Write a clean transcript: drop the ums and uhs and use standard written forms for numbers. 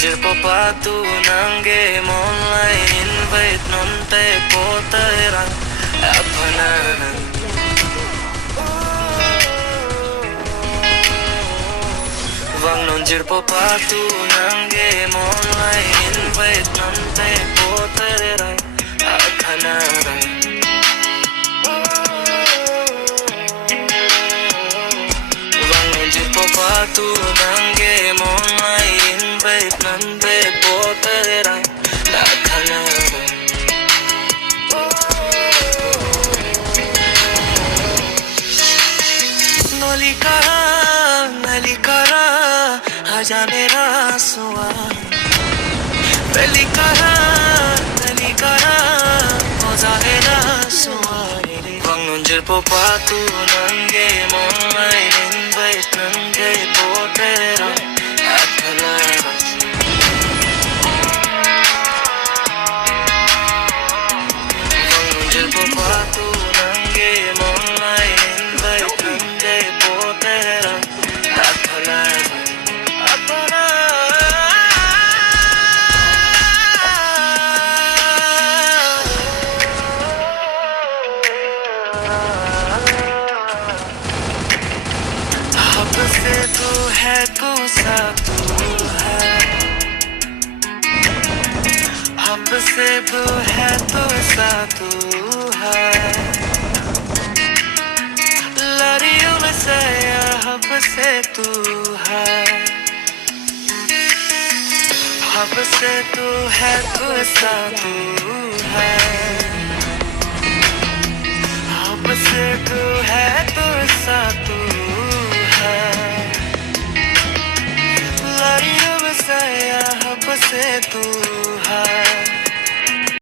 Patu nange online invite nonte potera apana Wang nonjir patu nange online invite nonte potera apana Wang nonjir patu nange online invite nonte potera apana Nalikara आजा मेरा सुआ Nalikara आजा मेरा सुआ Wangunjir popatu nange online invite nange potera apana Wangunjir popatu nange online invite nange potera apana अब से तू है तू सा तू है अब से तू है तू सा तू है लड़ियों में से अब से तू है अब से तू है तू सा तू है अब से तू है तू सा तू लड़ियों में से अब से तू है